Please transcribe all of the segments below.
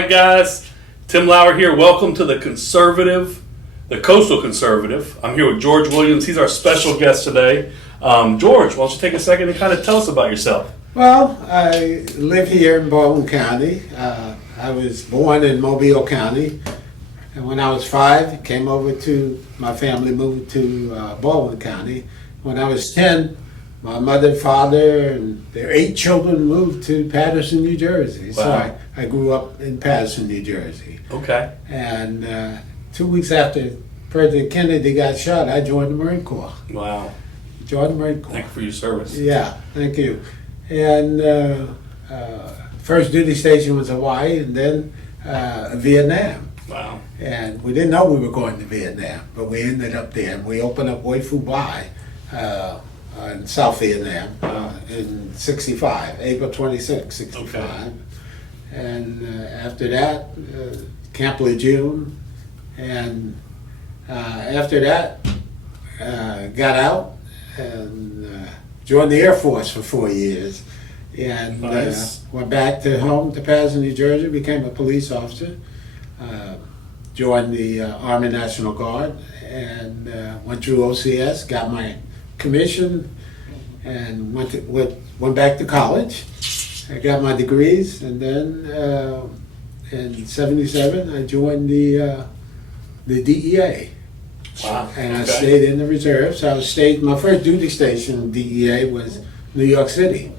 right, guys. Tim Lower here. Welcome to the Coastal Conservative. I'm here with George Williams. He's our special guest today. George, why don't you take a second and kind of tell us about yourself? Well, I live here in Baldwin County. I was born in Mobile County, and when I was 5, my family moved to Baldwin County. When I was 10, my mother, father, and their 8 children moved to Paterson, New Jersey. Wow. So I grew up in Paterson, New Jersey. Okay. And 2 weeks after President Kennedy got shot, I joined the Marine Corps. Wow. Joined the Marine Corps. Thank you for your service. Yeah, thank you. And first duty station was Hawaii, and then Vietnam. Wow. And we didn't know we were going to Vietnam, but we ended up there. And we opened up Hoi Phu Bai in South Vietnam in '65, April 26, '65. Okay. And after that, Camp Lejeune. And after that, got out and joined the Air Force for 4 years. And Nice. Went back to home to Paterson, New Jersey, became a police officer. Joined the Army National Guard and went through OCS, got my commission, and went back to college. I got my degrees, and then in '77 I joined the DEA. Wow. And I Okay. stayed in the reserves. My first duty station in DEA was New York City,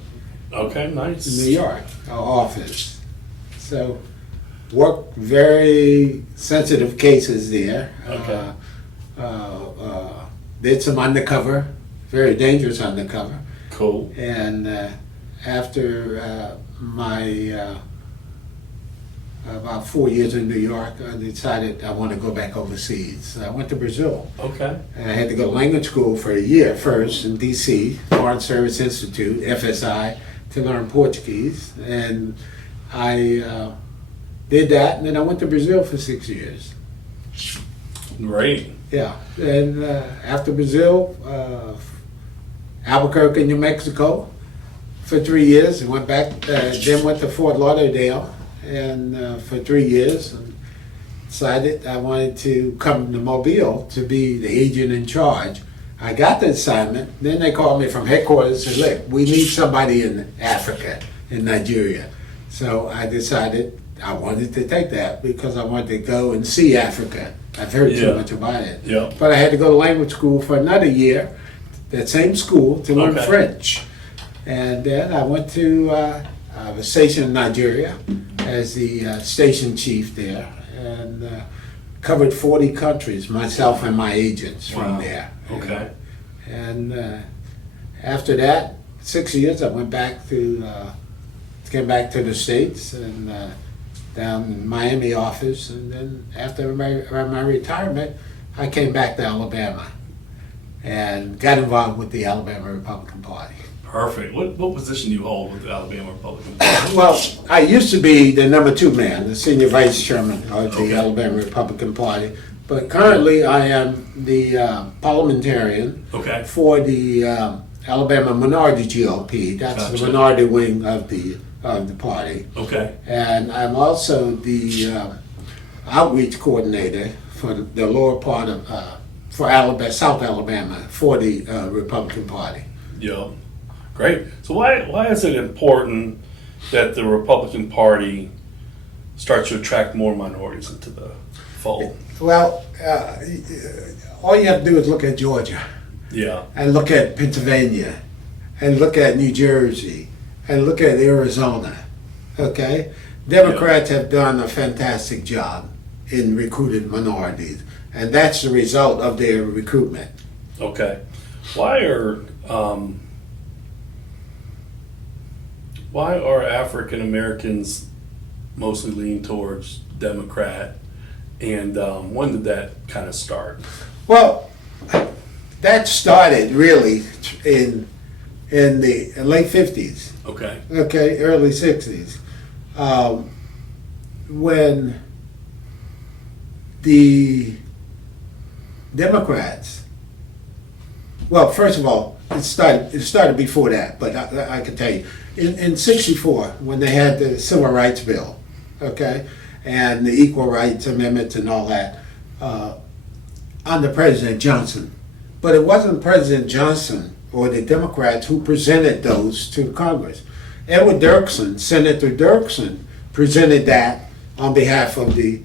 Okay, nice. New York, our office. So worked very sensitive cases there. Okay. Did some undercover, very dangerous undercover. Cool. And after my about 4 years in New York, I decided I want to go back overseas. So I went to Brazil. Okay. And I had to go to language school for a year first in DC, Foreign Service Institute, FSI, to learn Portuguese. And I did that, and then I went to Brazil for 6 years. Great. Yeah, and after Brazil, Albuquerque, New Mexico, for 3 years. I went back, then went to Fort Lauderdale, and for 3 years, and decided I wanted to come to Mobile to be the agent in charge. I got the assignment. Then they called me from headquarters and said, "Look, we need somebody in Africa, in Nigeria." So I decided I wanted to take that because I wanted to go and see Africa. I've heard Yeah. too much about it. Yeah. But I had to go to language school for another year, that same school, to learn Okay. French. And then I went to, I was stationed in Nigeria as the station chief there, and covered 40 countries, myself and my agents from Wow. there. Okay. And after that, 6 years, I came back to the States and down in Miami office. And then after my retirement, I came back to Alabama and got involved with the Alabama Republican Party. Perfect. What position do you hold with the Alabama Republican Party? Well, I used to be the number 2 man, the senior vice chairman of the Okay. Alabama Republican Party. But currently, I am the parliamentarian Okay. for the Alabama Minority GOP. That's Gotcha. the minority wing of the party. Okay. And I'm also the outreach coordinator for the lower part of for South Alabama for the Republican Party. Yeah. Great. So why is it important that the Republican Party starts to attract more minorities into the fold? Well, all you have to do is look at Georgia, Yeah. and look at Pennsylvania, and look at New Jersey, and look at Arizona. Okay? Democrats have done a fantastic job in recruiting minorities, and that's the result of their recruitment. Okay. Why are African Americans mostly lean towards Democrat, and when did that kind of start? Well, that started really in the late 50s. Okay. Okay, early 60s, when the Democrats, well, first of all, it started before that, but I can tell you, in '64, when they had the Civil Rights Bill, okay, and the Equal Rights Amendments and all that under President Johnson. But it wasn't President Johnson or the Democrats who presented those to Congress. Edward Dirksen, Senator Dirksen, presented that on behalf of the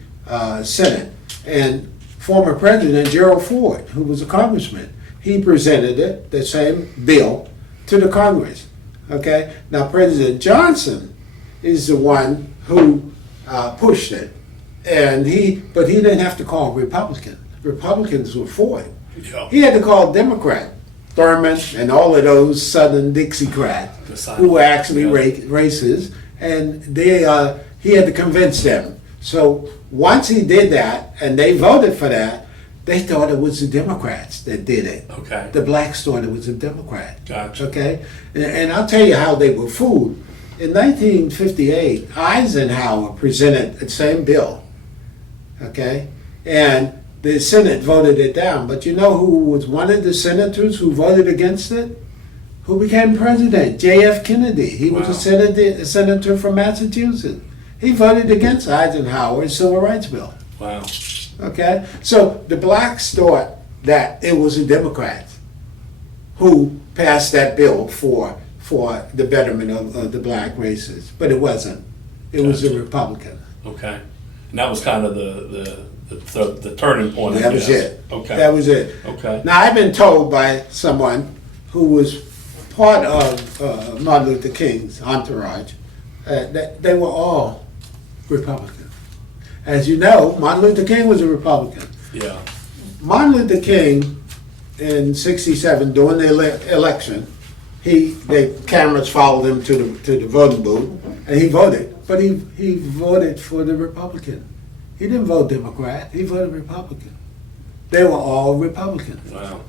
Senate. And former President Gerald Ford, who was a congressman, he presented it, the same bill, to the Congress. Okay? Now, President Johnson is the one who pushed it. But he didn't have to call Republicans. Republicans were for it. Yeah. He had to call Democrat, Thurman, and all of those Southern Dixiecrats who were actually racists, and he had to convince them. So once he did that, and they voted for that, they thought it was the Democrats that did it. Okay. The blacks thought it was a Democrat. Gotcha. Okay? And I'll tell you how they were fooled. In 1958, Eisenhower presented the same bill. Okay? And the Senate voted it down. But you know who was one of the senators who voted against it? Who became president? J.F. Kennedy. He was a senator from Massachusetts. He voted against Eisenhower's Civil Rights Bill. Wow. Okay? So the blacks thought that it was the Democrats who passed that bill for the betterment of the black races. But it wasn't. It was the Republican. Okay. And that was kind of the turning point. That was it. Okay. That was it. Okay. Now, I've been told by someone who was part of Martin Luther King's entourage that they were all Republican. As you know, Martin Luther King was a Republican. Yeah. Martin Luther King in '67, during the election, the cameras followed him to the voting booth, and he voted. But he voted for the Republican. He didn't vote Democrat. He voted Republican. They were all Republican. Wow.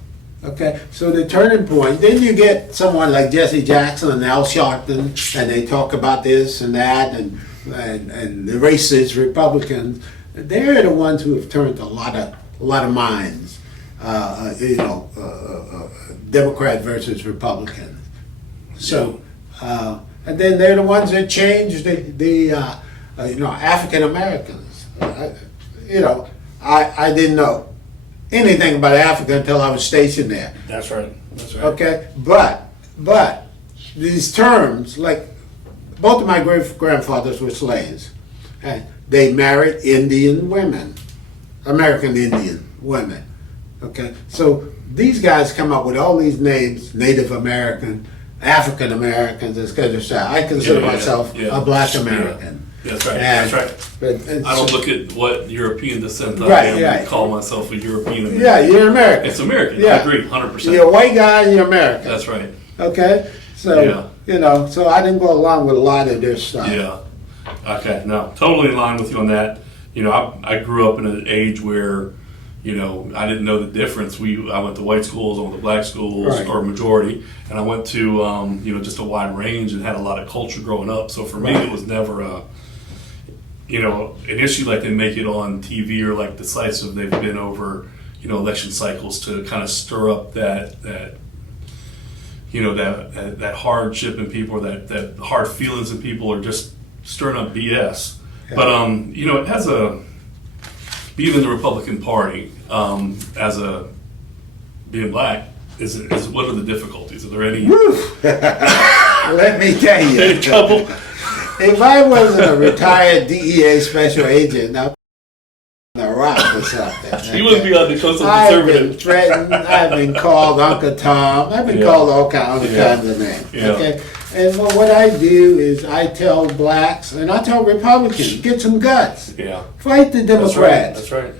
Okay, so the turning point, then you get someone like Jesse Jackson and Al Sharpton, and they talk about this and that, and the racist Republicans. They're the ones who have turned a lot of minds, Democrat versus Republican. So, and then they're the ones that changed the African Americans. I didn't know anything about Africa until I was stationed there. That's right. That's right. Okay, but these terms, like both of my great-grandfathers were slaves, and they married Indian women, American Indian women. Okay, so these guys come up with all these names: Native American, African Americans, etc. I consider myself a Black American. Yeah, that's right. And, that's right. I don't look at what European descent I am and call myself a European American. Yeah, you're American. It's American. Yeah. I agree, 100%. You're a white guy and you're American. That's right. Okay? So, so I didn't go along with a lot of their stuff. Yeah. Okay, no, totally in line with you on that. I grew up in an age where, I didn't know the difference. I went to white schools, I went to black schools, or majority, and I went to, just a wide range and had a lot of culture growing up. So for me, it was never an issue like they make it on TV or like decisive. They've been over, election cycles to kind of stir up that hardship in people, or that hard feelings in people, or just stirring up BS. Yeah. But it has being in the Republican Party being black is what are the difficulties? Are there any? Let me tell you. Any trouble? If I wasn't a retired DEA special agent, I'd be on a rock or something. You wouldn't be on the coastal I've conservative. been threatened. I've been called Uncle Tom. I've been called all kinds of names. Yeah. Okay, and what I do is I tell blacks and I tell Republicans, get some guts. Yeah. Fight the Democrats. That's right.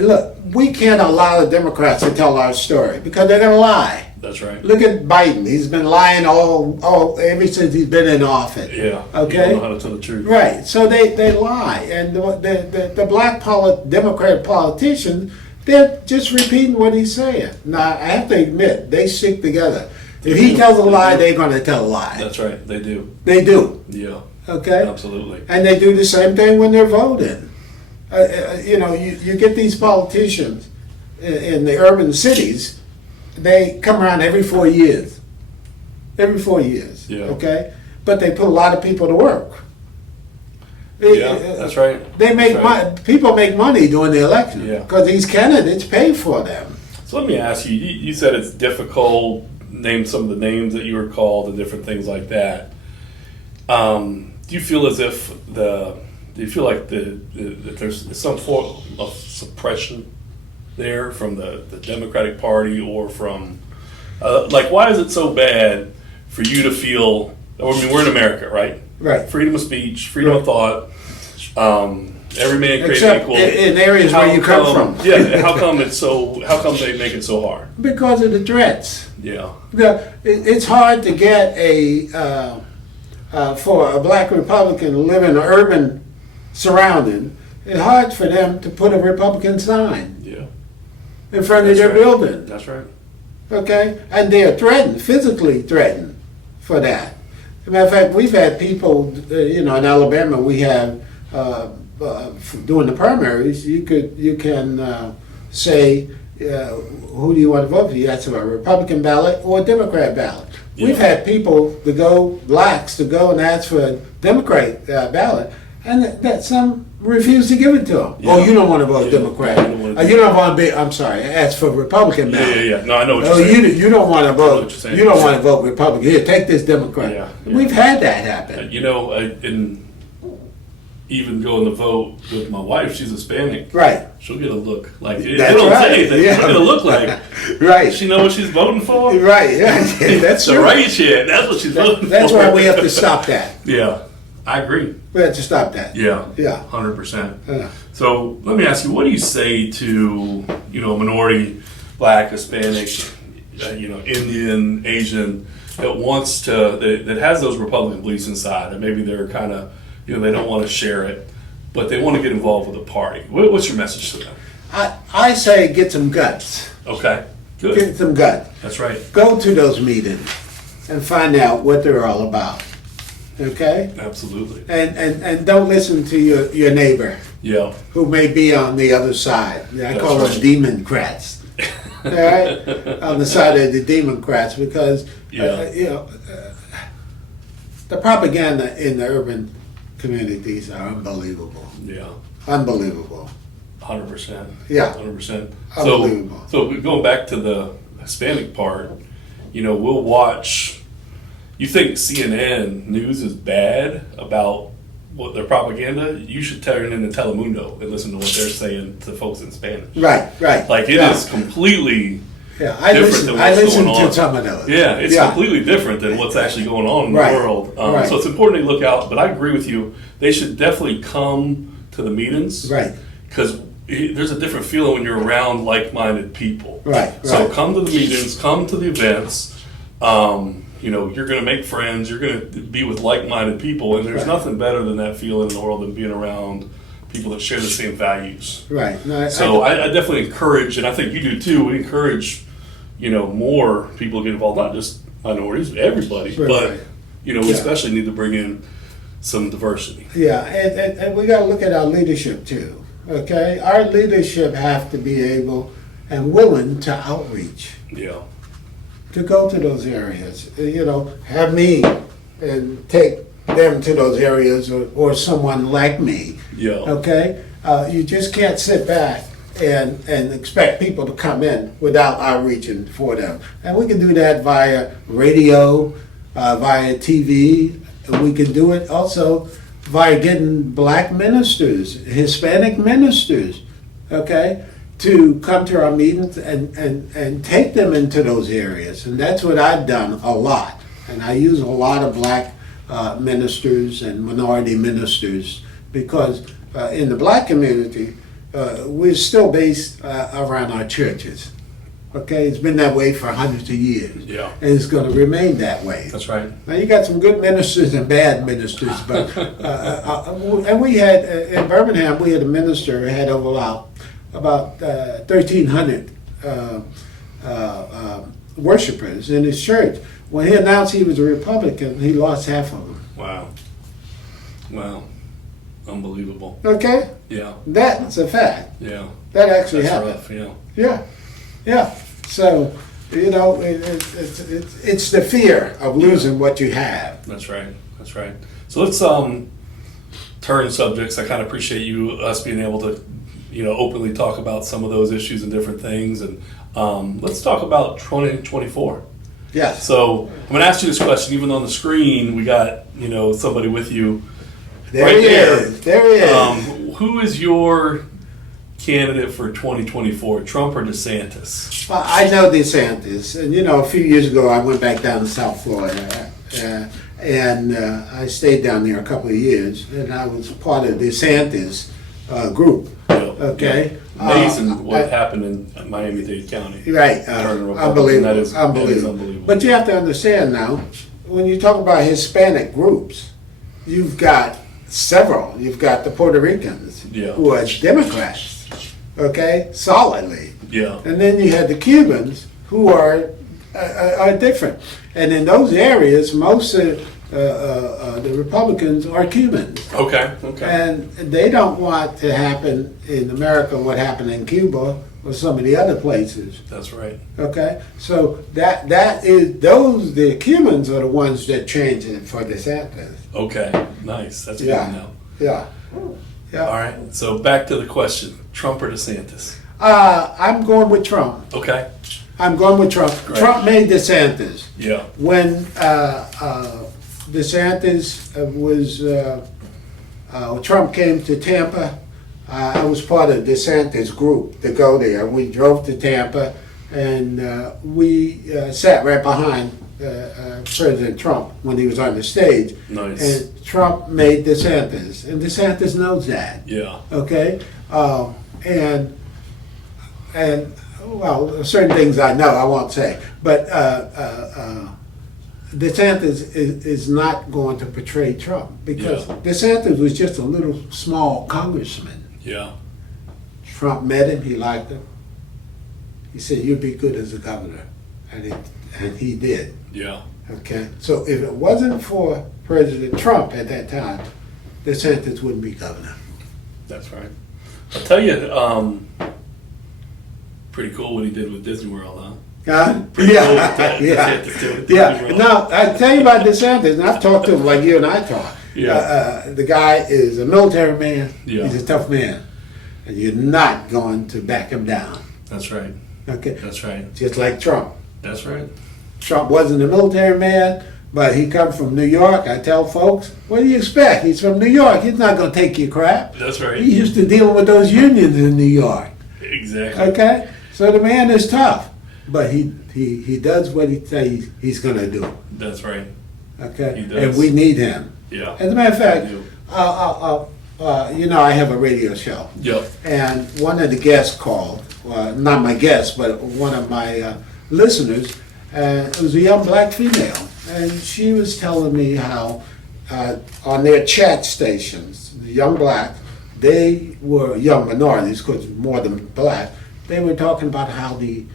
Look, we can't allow the Democrats to tell our story because they're going to lie. That's right. Look at Biden. He's been lying all ever since he's been in office. Yeah. Okay. You don't know how to tell the truth. Right. So they lie, and the black Democrat politicians, they're just repeating what he's saying. Now I have to admit they stick together. If he tells a lie, they're going to tell a lie. That's right. They do. They do. Yeah. Okay. Absolutely. And they do the same thing when they're voting. You get these politicians in the urban cities. They come around every 4 years. Every 4 years. Yeah. Okay? But they put a lot of people to work. Yeah, that's right. They make money. People make money during the election because these candidates pay for them. So let me ask you. You said it's difficult. Name some of the names that you were called and different things like that. Do you feel as if do you feel like that there's some form of suppression there from the Democratic Party or from like, why is it so bad for you to feel? I mean, we're in America, right? Right. Freedom of speech, freedom of thought. Every man created Except equal. in areas where you come from. Yeah. How come they make it so hard? Because of the threats. Yeah. It's hard to get for a black Republican to live in an urban surrounding. It's hard for them to put a Republican sign in front of their building. That's right. Okay? And they're threatened, physically threatened for that. As a matter of fact, we've had people, in Alabama, we have, during the primaries, you can say, who do you want to vote for? You have to have a Republican ballot or a Democrat ballot. Yeah. We've had people blacks to go and ask for a Democrat ballot, and that some refuse to give it to them. Yeah. Oh, you don't want to vote Democrat. You don't want to be. I'm sorry. Ask for a Republican ballot. Yeah. No, I know what you're saying. You don't want to vote. You don't want to vote Republican. Here, take this Democrat. Yeah. We've had that happen. Even going to vote with my wife, she's Hispanic. Right. She'll get a look like they don't say anything. She'll get a look like. Right. She know what she's voting for. Right. Yeah. That's the right shit. That's what she's voting for. That's why we have to stop that. Yeah, I agree. We have to stop that. Yeah. 100%. So let me ask you, what do you say to a minority, black, Hispanic, Indian, Asian that has those Republican beliefs inside, and maybe they're kind of they don't want to share it, but they want to get involved with the party. What's your message to them? I say get some guts. Okay, good. Get some guts. That's right. Go to those meetings and find out what they're all about. Okay? Absolutely. And don't listen to your neighbor. Yeah. Who may be on the other side. I call them Democrats. All right? On the side of the Democrats, because the propaganda in the urban communities are unbelievable. Yeah. Unbelievable. 100%. Yeah. 100%. Unbelievable. So going back to the Hispanic part, we'll watch. You think CNN news is bad about what their propaganda? You should turn into Telemundo and listen to what they're saying to folks in Spanish. Right. Like it is completely. Yeah, I listen to some of those. Yeah, it's completely different than what's actually going on in the world. So it's important to look out, but I agree with you. They should definitely come to the meetings. Right. Because there's a different feeling when you're around like-minded people. Right. So come to the meetings, come to the events. You're going to make friends. You're going to be with like-minded people, and there's nothing better than that feeling in the world than being around people that share the same values. Right. No, I definitely encourage, and I think you do too. We encourage, more people to get involved, not just minorities, everybody, but we especially need to bring in some diversity. Yeah, and we got to look at our leadership too. Okay, our leadership have to be able and willing to outreach. Yeah. To go to those areas, have me and take them to those areas, or someone like me. Yeah. Okay, you just can't sit back and expect people to come in without outreaching for them. And we can do that via radio, via TV. And we can do it also via getting black ministers, Hispanic ministers, okay, to come to our meetings and take them into those areas. And that's what I've done a lot. And I use a lot of black ministers and minority ministers because in the black community, we're still based around our churches. Okay, it's been that way for hundreds of years. Yeah. And it's going to remain that way. That's right. Now you got some good ministers and bad ministers, but and we had in Birmingham we had a minister who had about 1,300 worshipers in his church. When he announced he was a Republican, he lost half of them. Wow. Unbelievable. Okay? Yeah. That's a fact. Yeah. That actually happened. Rough, yeah. Yeah. So, it's the fear of losing what you have. That's right. So let's turn subjects. I kind of appreciate us being able to, openly talk about some of those issues and different things. And let's talk about 2024. Yes. So I'm going to ask you this question. Even on the screen, we got somebody with you. There right he there. is. There he is. Who is your candidate for 2024, Trump or DeSantis? Well, I know DeSantis, and a few years ago I went back down to South Florida, and I stayed down there a couple of years, and I was part of DeSantis group. Okay, amazing what happened in Miami-Dade County. Right, unbelievable, That is unbelievable. unbelievable. But you have to understand now, when you talk about Hispanic groups, you've got several. You've got the Puerto Ricans, who are Democrats, okay, solidly. Yeah. And then you had the Cubans, who are different. And in those areas, most of the Republicans are Cubans. Okay. And they don't want to happen in America what happened in Cuba or some of the other places. That's right. Okay? So the Cubans are the ones that changed it for DeSantis. Okay, nice. That's good to know. Yeah. All right, so back to the question, Trump or DeSantis? I'm going with Trump. Okay. I'm going with Trump. Great. Trump made DeSantis. Yeah. When DeSantis Trump came to Tampa, I was part of DeSantis group to go there. We drove to Tampa, and we sat right behind President Trump when he was on the stage. Nice. And Trump made DeSantis, and DeSantis knows that. Yeah. Okay? And well, certain things I know, I won't say. But DeSantis is not going to portray Trump because DeSantis was just a little small congressman. Yeah. Trump met him, he liked him. He said, "You'd be good as a governor." And he did. Yeah. Okay? So if it wasn't for President Trump at that time, DeSantis wouldn't be governor. That's right. I'll tell you, pretty cool what he did with Disney World, huh? Pretty cool what DeSantis did with Disney World. Now, I tell you about DeSantis, and I've talked to him like you and I talk. Yeah. The guy is a military man. Yeah. He's a tough man. And you're not going to back him down. That's right. Okay? That's right. Just like Trump. That's right. Trump wasn't a military man, but he come from New York. I tell folks, what do you expect? He's from New York. He's not going to take your crap. That's right. He used to deal with those unions in New York. Exactly. Okay? So the man is tough, but he does what he says he's going to do. That's right. Okay? He does. And we need him. Yeah. As a matter of fact, We do. I have a radio show. Yep. And one of the guests called, not my guest, but one of my listeners, it was a young black female. And she was telling me how on their chat stations, the young black, they were young minorities, because more than black, they were talking about how the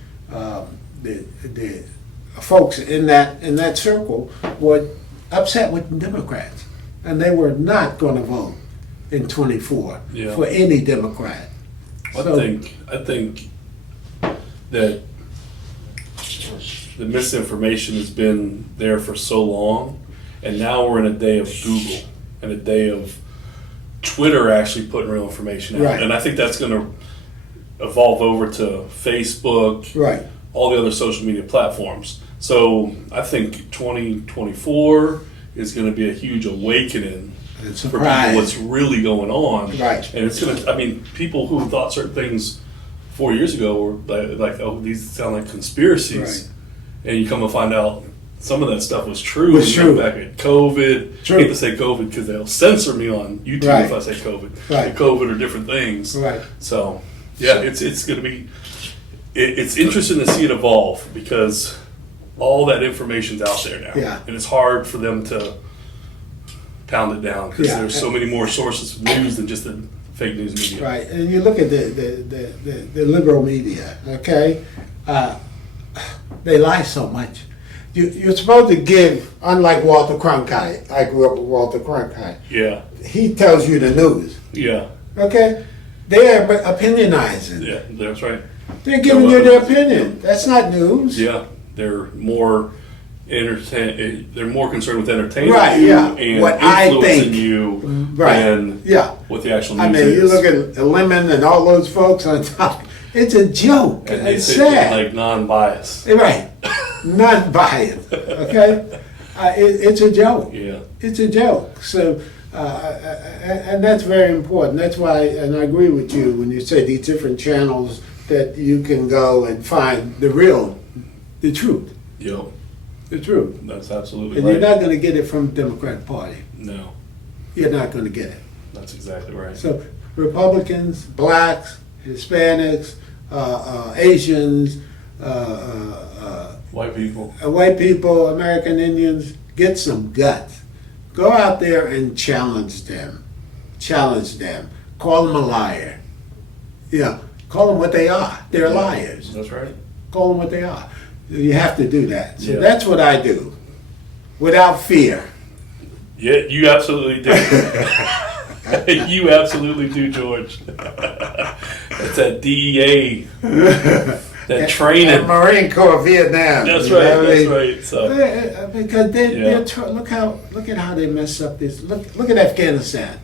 folks in that circle were upset with the Democrats. And they were not going to vote in 24 for any Democrat. I think that the misinformation has been there for so long, and now we're in a day of Google and a day of Twitter actually putting real information out. Right. And I think that's going to evolve over to Facebook, Right. all the other social media platforms. So I think 2024 is going to be a huge awakening for people what's really going on. Right. And it's going to, people who thought certain things 4 years ago were like, oh, these sound like conspiracies. Right. And you come to find out some of that stuff was true. Was true. Back at COVID. True. I hate to say COVID because they'll censor me on YouTube Right. if I say COVID. Right. COVID or different things. Right. So, yeah, it's going to be, it's interesting to see it evolve because all that information's out there now. Yeah. And it's hard for them to pound it down because Yeah. there's so many more sources of news than just the fake news media. Right, and you look at the liberal media, okay? They lie so much. You're supposed to give, unlike Walter Cronkite. I grew up with Walter Cronkite. Yeah. He tells you the news, Yeah. okay? They're opinionizing. Yeah, that's right. They're giving you their opinion. That's not news. Yeah, they're more they're more concerned with entertaining Right, you yeah. and What I influencing think. you Right. than Yeah. what the actual I news mean, is. you look at Lemon and all those folks on top. It's a joke. and they It's say sad. like non-biased. Right. Not biased. Okay? It's a joke. Yeah. It's a joke. So, and that's very important. That's why, and I agree with you when you say these different channels that you can go and find the truth. Yep. The truth. That's absolutely And right. you're not going to get it from the Democratic Party. No, You're not going to get it. that's exactly right. So Republicans, blacks, Hispanics, Asians, White people. white people, American Indians, get some guts. Go out there and challenge them. Challenge them. Call them a liar. Yeah, call them what they are. They're liars. That's right. Call them what they are. You have to do that. So Yeah. that's what I do, without fear. Yeah, you absolutely do. You absolutely do, George. It's that DEA, that training. And Marine Corps, Vietnam. That's you right. know what I That's mean? right. So Because Yeah. look at how they mess up this. Look at Afghanistan.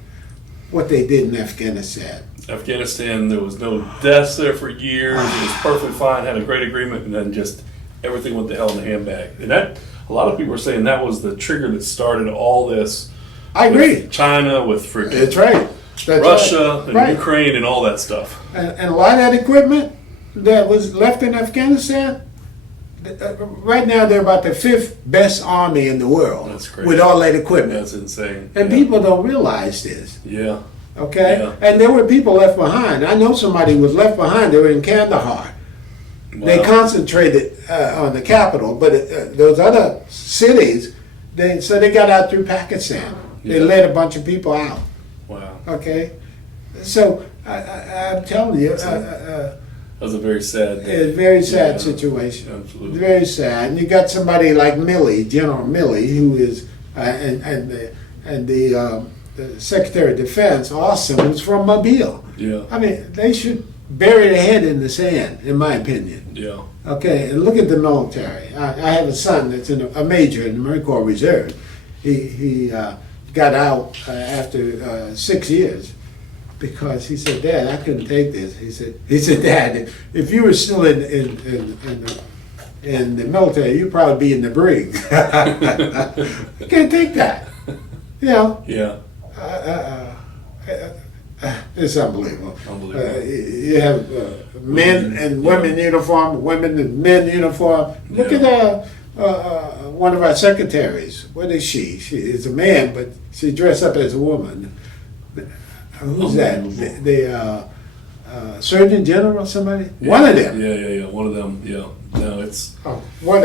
What they did in Afghanistan. Afghanistan, there was no deaths there for years. It was perfectly fine. Had a great agreement, and then just everything went to hell in the handbag. And that a lot of people are saying that was the trigger that started all this. I with agree. China, with freaking That's right. That's Russia and right. Ukraine and all that stuff. And a lot of that equipment that was left in Afghanistan, right now they're about the 5th best army in the world. That's crazy. With all that equipment. That's insane. And Yeah. people don't realize this. Yeah. Okay? Yeah. And there were people left behind. I know somebody was left behind. They were in Kandahar. They Wow. concentrated on the capital, but those other cities, so they got out through Pakistan. They Yeah. let a bunch of people out. Wow. Okay? So I'm telling you, That was a very sad day. it's a very sad Yeah. situation. Absolutely. Very sad. And you got somebody like Milley, General Milley, who is, and the Secretary of Defense, Austin, who's from Mobile. Yeah. I mean, they should bury their head in the sand, in my opinion. Yeah. Okay, and look at the military. I have a son that's a major in the Marine Corps Reserve. He got out after 6 years because he said, "Dad, I couldn't take this." He said, "Dad, if you were still in the military, you'd probably be in the brig." I can't take that. You know. Yeah. It's unbelievable. Unbelievable. You have men and women uniform, women and men uniform. Look at one of our secretaries. What is she? She is a man, but she dressed up as a woman. Who's that? The Surgeon General or somebody? Yeah. One of them. Yeah. One of them. Yeah. No, it's Oh, what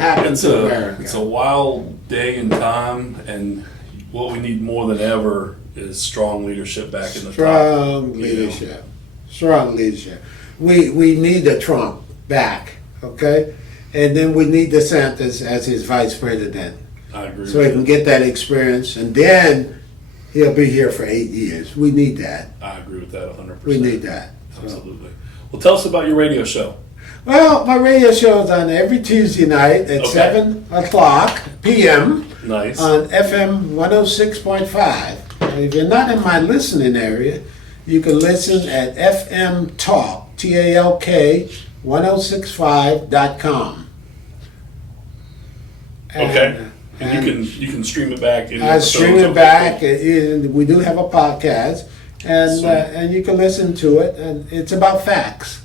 happened it's to a America? it's a wild day and time, and what we need more than ever is strong leadership back in the top. Strong leadership. Strong leadership. We need a Trump back, okay? And then we need DeSantis as his vice president. I agree. So he with can you. get that experience, and then he'll be here for 8 years. We need that. I agree with that 100%. We need that. So. Absolutely. Well, tell us about your radio show. Well, my radio show is on every Tuesday night at Okay. 7 o'clock p.m. Nice. on FM 106.5. And if you're not in my listening area, you can listen at FM Talk, TALK, 1065.com. Okay. And you can stream it back. Any I episodes stream of it back. We do have a podcast, and Sweet. and you can listen to it. And it's about facts,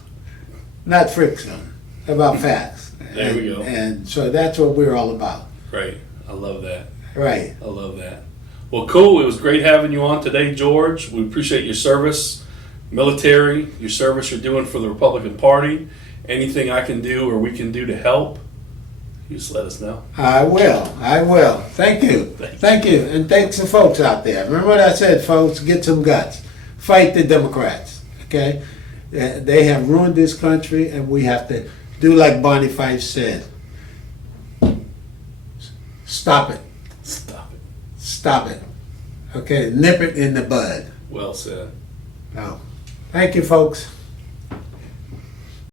not friction. About facts. There we go. And so that's what we're all about. Great. I love that. Right. I love that. Well, cool. It was great having you on today, George. We appreciate your service, military, your service you're doing for the Republican Party. Anything I can do or we can do to help, you just let us know. I will. Thank you. Thank you. And thanks to folks out there. Remember what I said, folks? Get some guts. Fight the Democrats. Okay? They have ruined this country, and we have to do like Barney Fife said. Stop it. Stop it. Stop it. Okay? Nip it in the bud. Well said. Oh. Thank you, folks.